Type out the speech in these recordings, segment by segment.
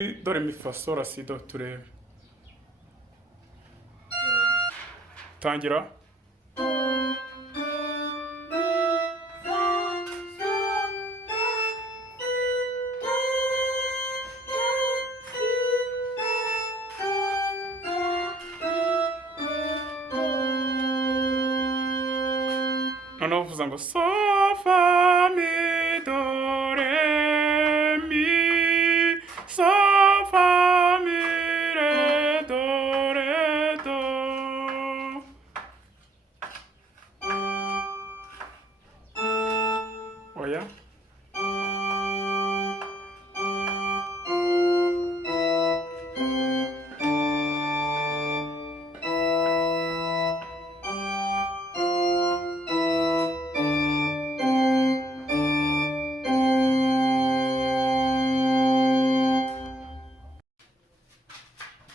Dore mi fa sol la si do turebe. Tangira. Noneho uvuza ngo so fa mi do re mi so fa mi re do re do. Oya.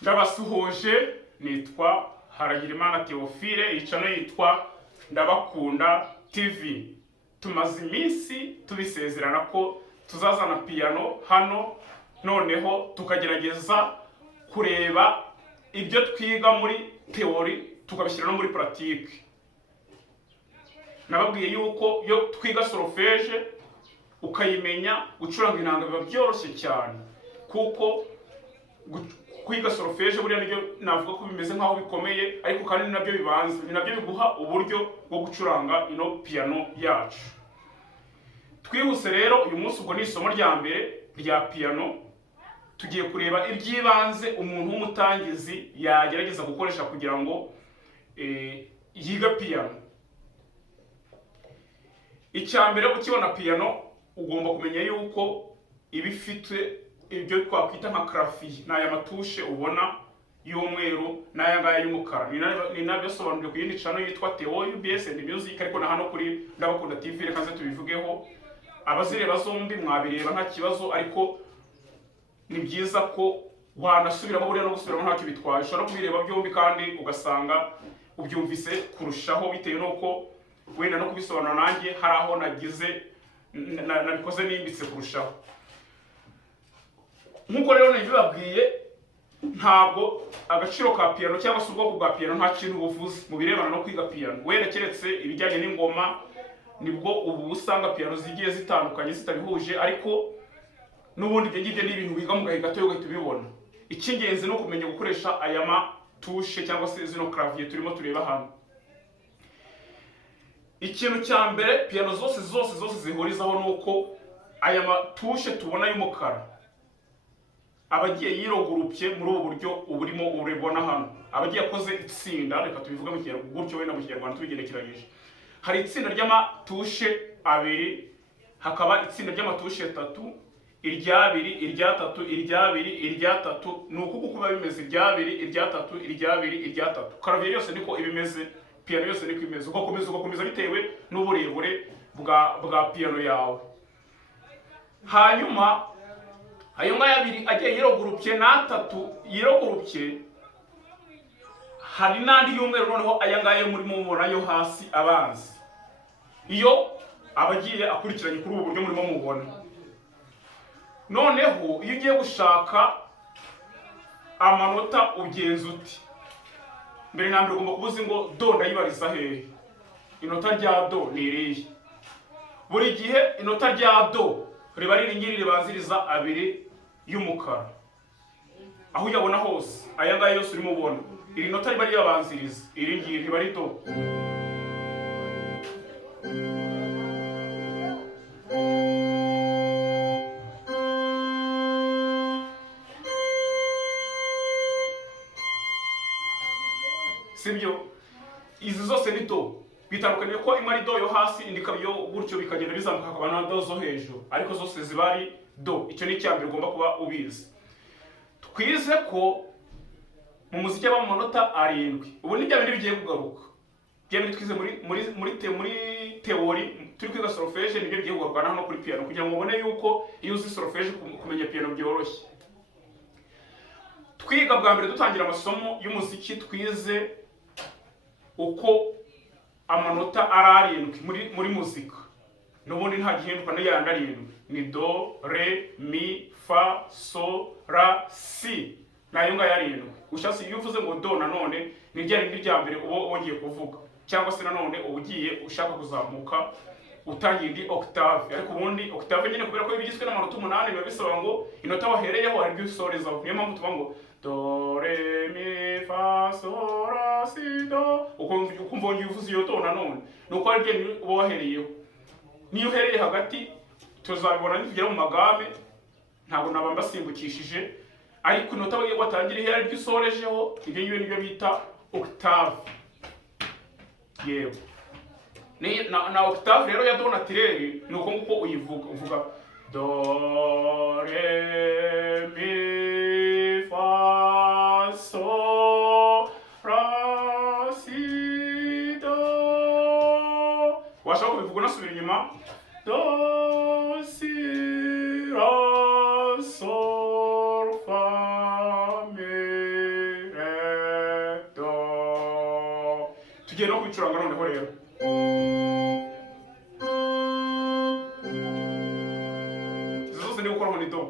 Ndabasuhuje, nitwa Haragirimana Theophile, icano yitwa Ndabakunda TV. Tumaze iminsi tubisezerana ko tuzazana piano hano, noneho tukagerageza kureba ibyo twiga muri theory tukabishyira no muri pratique. Nababwiye yuko yo twiga solfège ukayimenya gucuranga inanga biba byoroshye cyane, kuko kwiga solfège buriya nibyo navuga ko bimeze nkaho bikomeye, ariko kandi nabyo bibanza, ni nabyo biguha uburyo bwo gucuranga ino piano yacu. Twihuse rero uyu munsi ubwo ni isomo rya mbere rya piano, tugiye kureba ibyibanze umuntu w'umutangizi yagerageza gukoresha kugira ngo yiga piano. Icyambere ukibona piano ugomba kumenya yuko ibifite ibyo twakwita nka clavier, n'aya matushe ubona y'umweru n'aya ngaya y'umukara. Ni nabyo sobanuriye ku yindi channel yitwa Theo UBS and Music, ariko na hano kuri Ndabakunda TV reka nze tubivugeho. Abazireba zombi mwabireba nta kibazo, ariko ni byiza ko wanasubiramo buriya no gusubiramo ntacyo bitwaye. Ushobora kubireba byombi kandi ugasanga ubyumvise kurushaho, bitewe nuko wenda no kubisobanura nanjye hari aho nagize nabikoze nimbitse kurushaho. Nkuko rero nibibabwiye, ntabwo agaciro ka piano cyangwa se ubwoko bwa piano nta kintu buvuze mu birebana no kwiga piano. Wenda keretse ibijyanye n'ingoma nibwo ubu usanga piano zigiye zitandukanye zitabihuje, ariko n'ubundi ibyo ngibyo ni ibintu wiga mu gahe gato ugahita ubibona. Icy'ingenzi ni ukumenya gukoresha aya matushe cyangwa se zino clavier turimo tureba hano. Ikintu cya mbere piano zose zihurizaho nuko aya matushe tubona y'umukara abagiye yirogurupye muri ubu buryo uburimo urebona hano. Abagiye akoze itsinda, reka tubivuge mu Kinyarwanda gutyo wenda mu Kinyarwanda tubigerekeranyije. Hari itsinda ry'amatushe abiri, hakaba itsinda ry'amatushe atatu, iryabiri, iryatatu, iryabiri, iryatatu. Nuko kuba bimeze iryabiri, iryatatu, iryabiri, iryatatu. Clavier yose niko ibimeze, piano yose niko imeze. Ugakomeza bitewe n'uburebure bwa piano yawe. Hanyuma ayo ngayabiri agiye yirogurupye n'atatu yirogurupye, hari n'andi y'umweru noneho aya ngaya murimo mubona yo hasi abanza. Iyo abagiye akurikiranye kuri ubu buryo murimo mubona. Noneho iyo ugiye gushaka amanota ugenza uti, mbere na mbere ugomba kubuza ngo do ndayibariza hehe. Inota rya do ni irihe? Buri gihe inota rya do riba riri ngiri ribanziriza abiri y'umukara. Aho uyabona hose aya ngaya yose urimo ubona, iri nota riba ribanziriza iri ngiri riba ari do. Sibyo? Izi zose ni do. Bitandukanye ko imwe ari do yo hasi, indi ikaba yo gutyo bikagenda bizamuka hakaba na do zo hejuru, ariko zose ziba ari do. Icyo ni icyambere ugomba kuba ubizi. Twize ko mu muziki aba mu manota arindwi. Ubu ni bya bindi bigiye kugaruka. Bya bindi twize muri theory turi kwiga solfège, nibyo bigiye kugaruka hano kuri piano, kugira ngo ubone yuko iyo uzi solfège kumenya piano byoroshye. Twiga bwa mbere dutangira amasomo y'umuziki, twize uko amanota ari arindwi muri muzika. N'ubundi nta gihinduka n'ayandi arindwi. Ni do, re, mi, fa so la si nayo ngayo arindwi. Ushatse iyo uvuze ngo do nanone ni rya rindi rya mbere uba wongeye kuvuga, cyangwa se nanone uba ugiye ushaka kuzamuka utangiye indi octave. Ariko ubundi octave nyine kubera ko bigizwe n'amanota 8 biba bisaba ngo inota wahereyeho ari byo usorezaho. Niyo mpamvu tuvuga ngo do re mi fa so la si do, ukumva wongeye uvuze iyo do nanone nuko ari byo uba wahereyeho. Niyo uhereye hagati tuzabibona nitugera mu magame, ntabwo naba mbasimbukishije, ariko inota watangira ihera ryo usorejeho ibyo nibyo bita octave. Yewe na octave rero ya do naturelle ni uko nguko uyivuga, uvuga do re mi fa so la si do. Washaka kubivuga unasubira inyuma, do si la sol fa mi re do. Tugiye no kubicuranga noneho rero. Izo zose ni gukora muri do.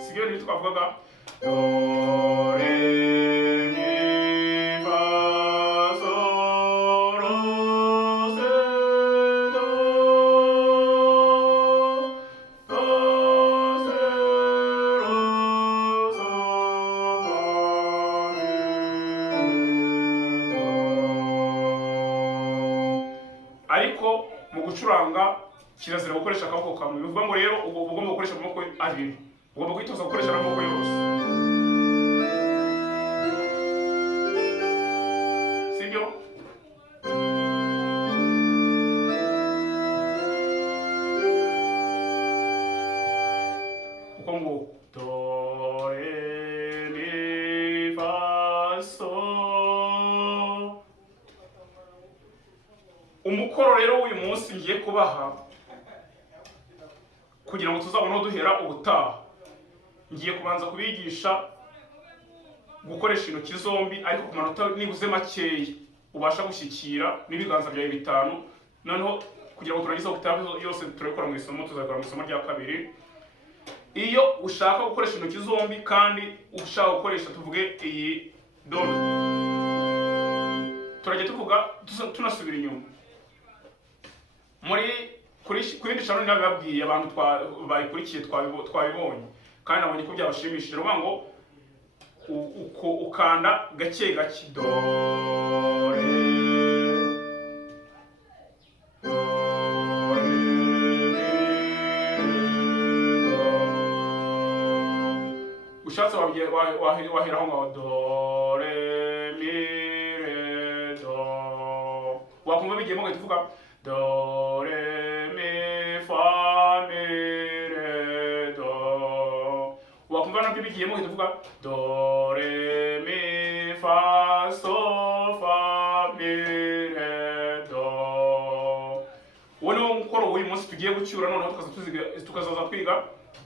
Sigero ni twavugaga do re mi fa so la si do do si la so fa mi do. Ariko mu gucuranga kirazira gukoresha akaboko kamwe. Bivuga ngo rero ugomba gukoresha amaboko abiri, ugomba kwitoza gukoresha amaboko yose, sibyo? Uko ngo do re mi fa so. Umukoro rero w'uyu munsi ngiye kubaha kugira ngo tuzabone duhera ubutaha, ngiye kubanza kubigisha gukoresha intoki zombi ariko ku manota nibuze makeya ubasha gushyikira n'ibiganza byawe bitanu. Noneho kugira ngo turangize octave yose turabikora mu isomo, tuzakora mu isomo rya kabiri. Iyo ushaka gukoresha intoki zombi kandi ushaka gukoresha tuvuge iyi do, turajya tuvuga tunasubira inyuma. Kuri indi channel nababwiye abantu bayikurikiye twabibonye kandi nabonye ko byabashimishije. Ruvuga ngo uko ukanda gake gake do re ushatse waheraho ngo do re mi re do. Wakumva bigiyemo ugahita uvuga do re mi fa mi re do. Wakumva nabyo bigiyemo ugahita uvuga do re mi fa so fa mi re do. Uwo ni wo mukoro w'uyu munsi tugiye gucyura, noneho tukazaza kwiga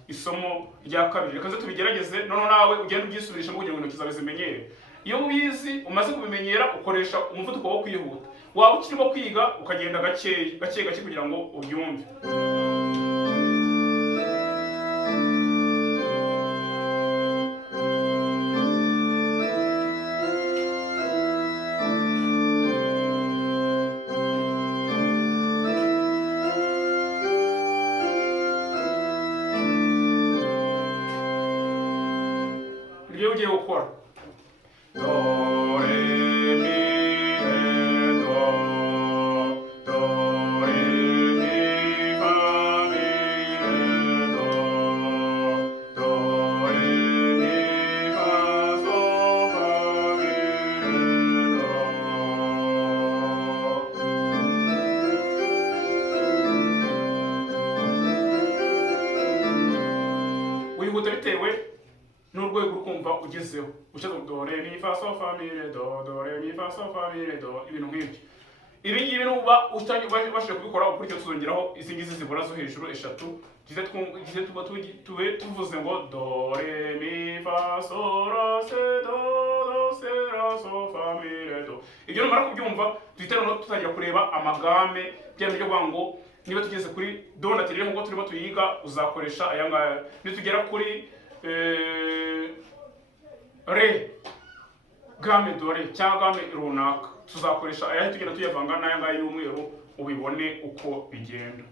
isomo rya kabiri. Reka nze tubigerageze, noneho nawe ugenda ubyisubirishamo kugira ngo intoki zawe zimenyere. Iyo ubizi umaze kubimenyera ukoresha umuvuduko wo kwihuta. Waba ukirimo kwiga ukagenda gake gake kugira ngo ubyumve. Nibyo ugiye gukora. Do re mi re do, do re mi fa mi re do, do re mi fa so fa mi re do. Wihuta bitewe n'urwego urukumva ugezeho. Ushaka do re mi fa so fa mi re do, do re mi fa so fa mi re do, ibintu nk'ibyo. ibi ngibi nuba ubashije kubikora ukurikije tuzongeraho izi ngizi zibura zo hejuru eshatu tube tuvuze ngo do re mi fa sol la si do do si la sol fa mi re do. Ibyo numara kubyumva duhita noneho tutangira kureba amagame bya byo kuvuga ngo niba tugeze kuri do naturelle nk'uko turimo tuyiga uzakoresha aya ngaya, nitugera kuri re game dore cyangwa game runaka tuzakoresha aya tugenda tuyavanga n'aya ngaya y'umweru ubibone uko bigenda.